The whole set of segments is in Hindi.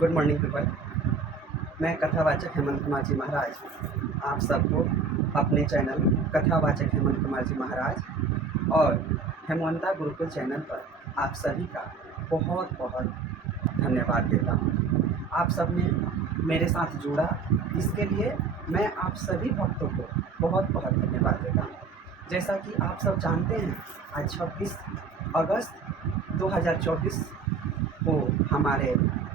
Good morning people. मैं कथावाचक हेमंत कुमार जी महाराज आप सबको अपने चैनल कथावाचक हेमंत कुमार जी महाराज और हेमवंता गुरुकुल चैनल पर आप सभी का बहुत बहुत धन्यवाद देता हूँ। आप सब ने मेरे साथ जुड़ा, इसके लिए मैं आप सभी भक्तों को बहुत बहुत धन्यवाद देता हूँ। जैसा कि आप सब जानते हैं, आज 26 अगस्त 2024 को हमारे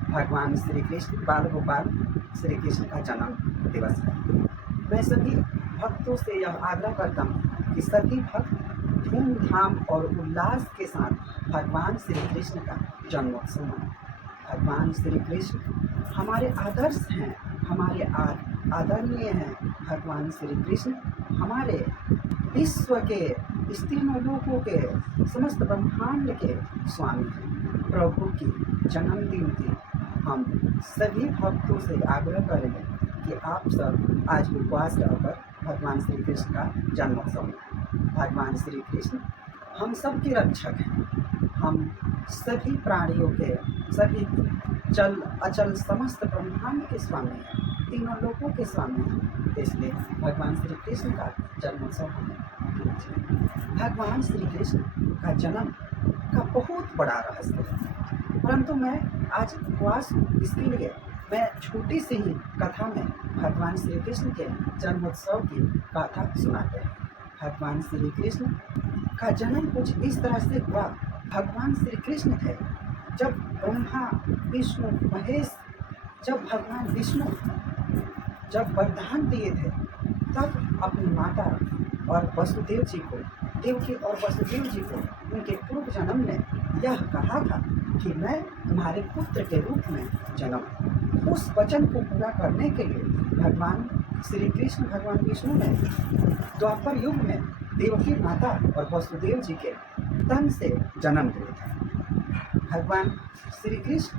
भगवान श्री कृष्ण बाल गोपाल श्री कृष्ण का जन्म दिवस है। मैं सभी भक्तों से यह आग्रह करता हूँ कि सभी भक्त धूमधाम और उल्लास के साथ भगवान श्री कृष्ण का जन्मोत्सव मनाएं। भगवान श्री कृष्ण हमारे आदर्श हैं, हमारे आदरणीय हैं। भगवान श्री कृष्ण हमारे विश्व के, इस तीनों लोकों के, समस्त ब्रह्मांड के स्वामी हैं। प्रभु की जन्मदिन की हम सभी भक्तों से आग्रह करेंगे कि आप सब आज उपवास रहकर भगवान श्री कृष्ण का जन्मोत्सव मनाएं। भगवान श्री कृष्ण हम सब के रक्षक हैं, हम सभी प्राणियों के, सभी चल अचल समस्त ब्रह्मांड के स्वामी हैं, तीनों लोकों के स्वामी हैं। इसलिए भगवान श्री कृष्ण का जन्मोत्सव हमें मनाना चाहिए। भगवान श्री कृष्ण का जन्म का बहुत बड़ा रहस्य है, परंतु मैं आज उपवास हूँ, इसके लिए मैं छोटी सी ही कथा में भगवान श्री कृष्ण के जन्मोत्सव की गाथा सुनाते हैं। भगवान श्री कृष्ण का जन्म कुछ इस तरह से हुआ। भगवान श्री कृष्ण थे जब ब्रह्मा विष्णु महेश, जब भगवान विष्णु जब वरदान दिए थे, तब अपनी माता और वसुदेव जी को, देवकी और वसुदेव जी को उनके पूर्व जन्म में यह कहा था कि मैं तुम्हारे पुत्र के रूप में जन्म। उस वचन को पूरा करने के लिए भगवान श्री कृष्ण, भगवान विष्णु ने द्वापर युग में देवकी माता और वसुदेव जी के तन से जन्म लिए थे। भगवान श्री कृष्ण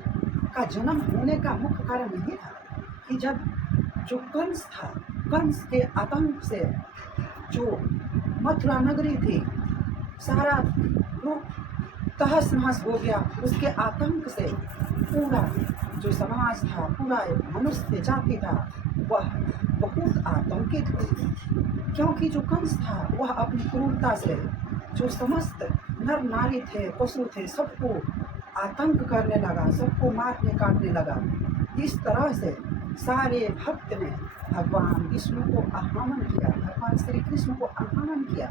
का जन्म होने का मुख्य कारण यही था कि जब जो कंस था, कंस के आतंक से जो मथुरा नगरी थी, सारा रूप तहस नहस हो गया। उसके आतंक से पूरा जो समाज था, पूरा मनुष्य जाति था, वह बहुत आतंकित हो गया। क्योंकि जो कंस था वह अपनी क्रूरता से जो समस्त नर नारी थे, पशु थे, सबको आतंक करने लगा, सबको मारने काटने लगा। इस तरह से सारे भक्त ने भगवान विष्णु को आह्वान किया, भगवान श्री कृष्ण को आह्वान किया।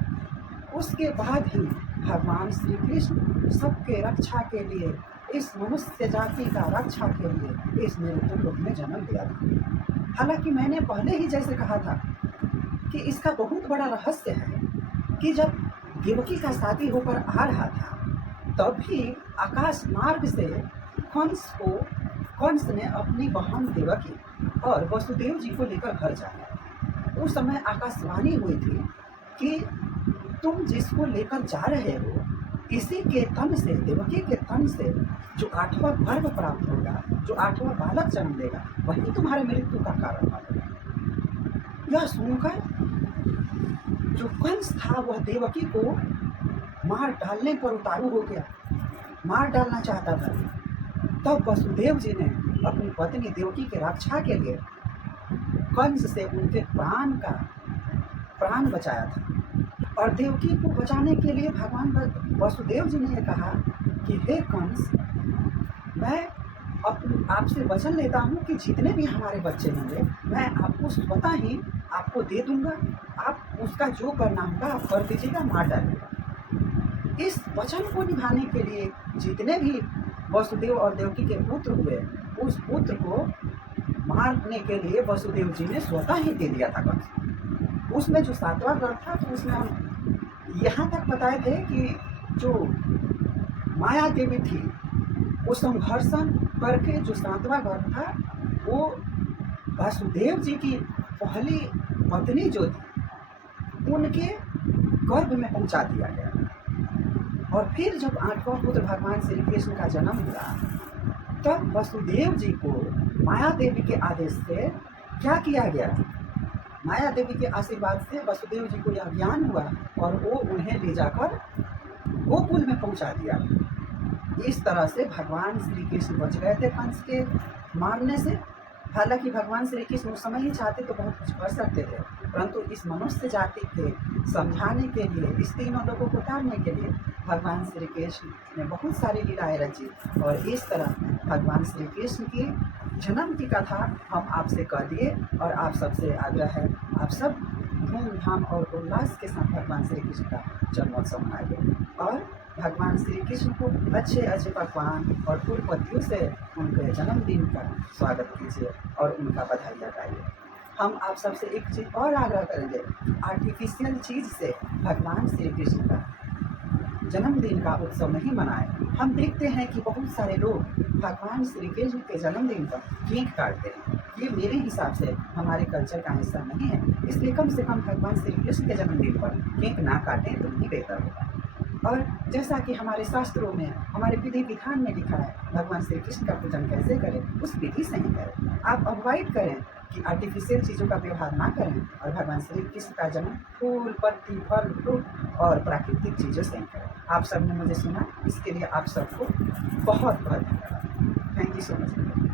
उसके बाद ही भगवान श्री कृष्ण सबके रक्षा के लिए, इस मनुष्य जाति का रक्षा के लिए इस मृत्यु लोक में जन्म लिया था। हालांकि मैंने पहले ही जैसे कहा था कि इसका बहुत बड़ा रहस्य है कि जब देवकी का शादी होकर आ रहा था, तब भी आकाश मार्ग से कंस ने अपनी बहन देवकी और वसुदेव जी को लेकर घर जाया। उस समय आकाशवाणी हुई थी कि तुम जिसको लेकर जा रहे हो, इसी के तन से, देवकी के तन से जो 8वां गर्भ प्राप्त होगा, जो 8वां बालक जन्म लेगा, वही तुम्हारे मृत्यु का कारण बनेगा। यह सुनकर जो कंस था वह देवकी को मार डालने पर उतारू हो गया, मार डालना चाहता था। तब वसुदेव जी ने अपनी पत्नी देवकी के रक्षा के लिए कंस से उनके प्राण बचाया था। और देवकी को बचाने के लिए भगवान वसुदेव जी ने कहा कि हे कंस, मैं आपसे वचन लेता हूँ कि जितने भी हमारे बच्चे होंगे मैं आपको स्वतः ही आपको दे दूंगा, आप उसका जो करना होगा आप कर दीजिएगा, मार डालिएगा। इस वचन को निभाने के लिए जितने भी वसुदेव और देवकी के पुत्र हुए, उस पुत्र को मारने के लिए वसुदेव जी ने स्वतः ही दे दिया था कंस। उसमें जो 7वां गर्भ था, तो उसमें हम यहाँ तक बताए थे कि जो माया देवी थी, वो संघर्षण करके जो 7वां गर्भ था, वो वासुदेव जी की पहली पत्नी जो थी, उनके गर्भ में पहुंचा दिया गया। और फिर जब 8वां पुत्र भगवान श्री कृष्ण का जन्म हुआ, तब वसुदेव जी को माया देवी के आदेश से क्या किया गया, माया देवी के आशीर्वाद से वसुदेव जी को यह ज्ञान हुआ और वो उन्हें ले जाकर गोकुल में पहुंचा दिया। इस तरह से भगवान श्री कृष्ण बच गए थे कंस के मारने से। हालांकि भगवान श्री कृष्ण उस समय ही चाहते तो बहुत कुछ कर सकते थे, परंतु इस मनुष्य जाति के समझाने के लिए, इस तीनों लोगों को उतारने के लिए भगवान श्री कृष्ण ने बहुत सारी लीलाएं रची। और इस तरह भगवान श्री कृष्ण की जन्म की कथा हम आपसे कह दिए, और आप सबसे आग्रह है आप सब धूमधाम और उल्लास के साथ भगवान श्री कृष्ण का जन्मोत्सव मनाइए, और भगवान श्री कृष्ण को अच्छे अच्छे पकवान और फूल पत्तियों से उनके जन्मदिन का स्वागत कीजिए और उनका बधाई गाइए। हम आप सबसे एक चीज़ और आग्रह करेंगे, आर्टिफिशियल चीज़ से भगवान श्री कृष्ण का जन्मदिन का उत्सव नहीं मनाएं। हम देखते हैं कि बहुत सारे लोग भगवान श्री कृष्ण के जन्मदिन पर केक काटते हैं। ये मेरे हिसाब से हमारे कल्चर का हिस्सा नहीं है, इसलिए कम से कम भगवान श्री कृष्ण के जन्मदिन पर केक ना काटें तो ही बेहतर होगा। और जैसा कि हमारे शास्त्रों में, हमारे विधि विधान में लिखा है, भगवान श्री कृष्ण का पूजन कैसे करें उस विधि से ही करें। आप अवॉइड करें कि आर्टिफिशियल चीज़ों का व्यवहार ना करें, और भगवान श्री कृष्ण का जन्म फूल पत्ती फल फ्रूट और प्राकृतिक चीज़ों से ही करें। आप सबने मुझे सुना, इसके लिए आप सबको बहुत बहुत धन्यवाद। Thank you so much.